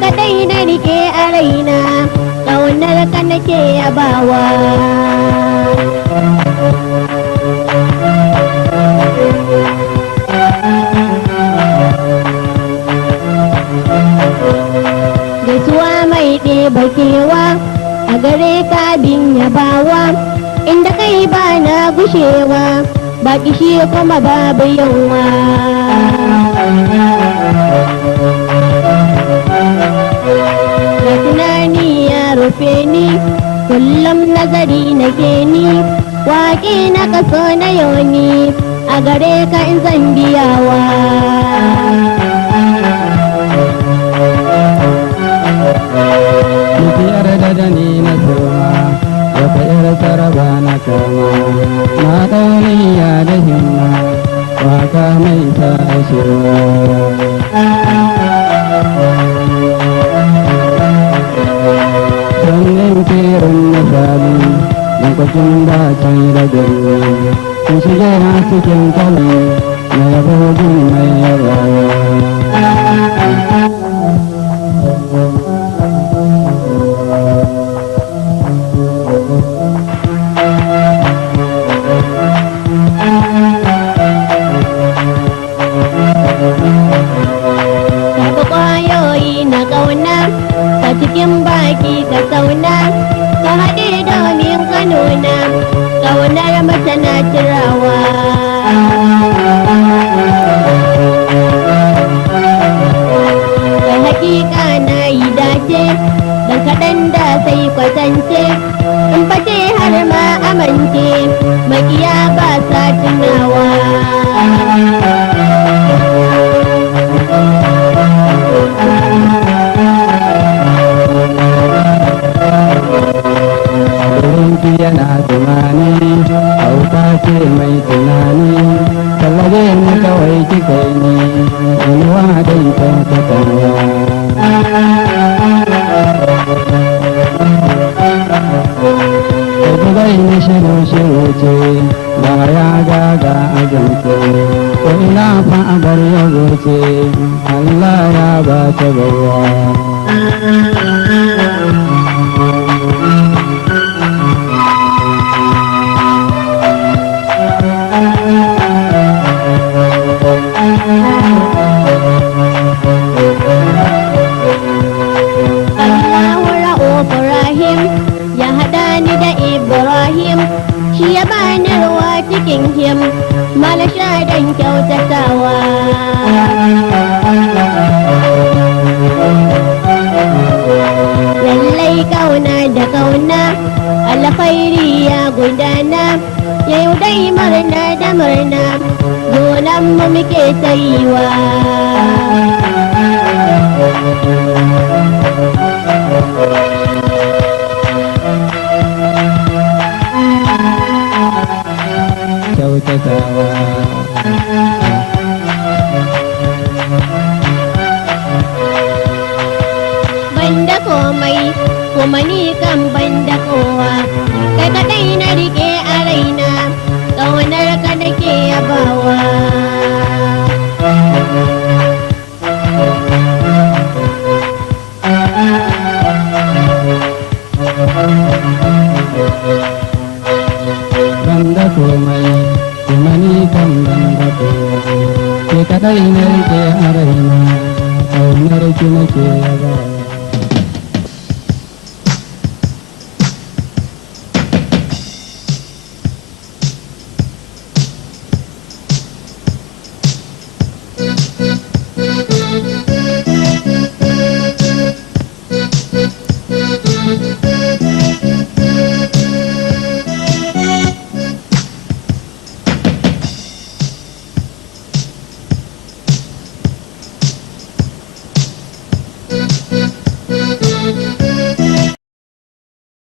kai kadai na rike a raina, ƙaunar ka nake yabawa. Gaisuwa mai ɗeba kewa a gare ka bin yabawa, inda kai ba na gushewa, ba kishi kuma babu yawa. Da tunani ya rufe ni, kullum nazari nake ni, waƙe na kaso na yoni, a gare ka in zan biyawa. Da ni na soma wata yar saraba na kama na ɗauniya da himma waka mai tashiwa. Sannin kirin misali lokacin da can da gari sun shige na cikin kali na yabogin mai yabawa. Cikin baki ka sauna, ka haɗe domin ka nuna, ƙaunar mata na tirawa. Da hakika na yi dace, don kaɗan da sai kwatance, in face har ma amince, makiya ba sa tunawa. Yana tunani hauka ce mai tunani tallabe ni kawai kika ni inuwa don kyautatawa. Kaji bai ni shiru ce ba ya gaga azance ko ina fa a bar yago ce Allah ya ba ta bawa. Shi ya bani ruwa cikin him, malasha don kyautatawa. Lallai kauna da kauna, alkhairi ya gudana, yau dai murna da murna, junanmu muke ta yiwa. Kyautatawa. Banda komai kuma ni kan banda kowa, kai kadai na rike a raina, ƙaunar ka nake yabawa. Banda komai kuma ni kan banda kowa, ke kadai na rike a raina ƙaunar ki nake yabawa.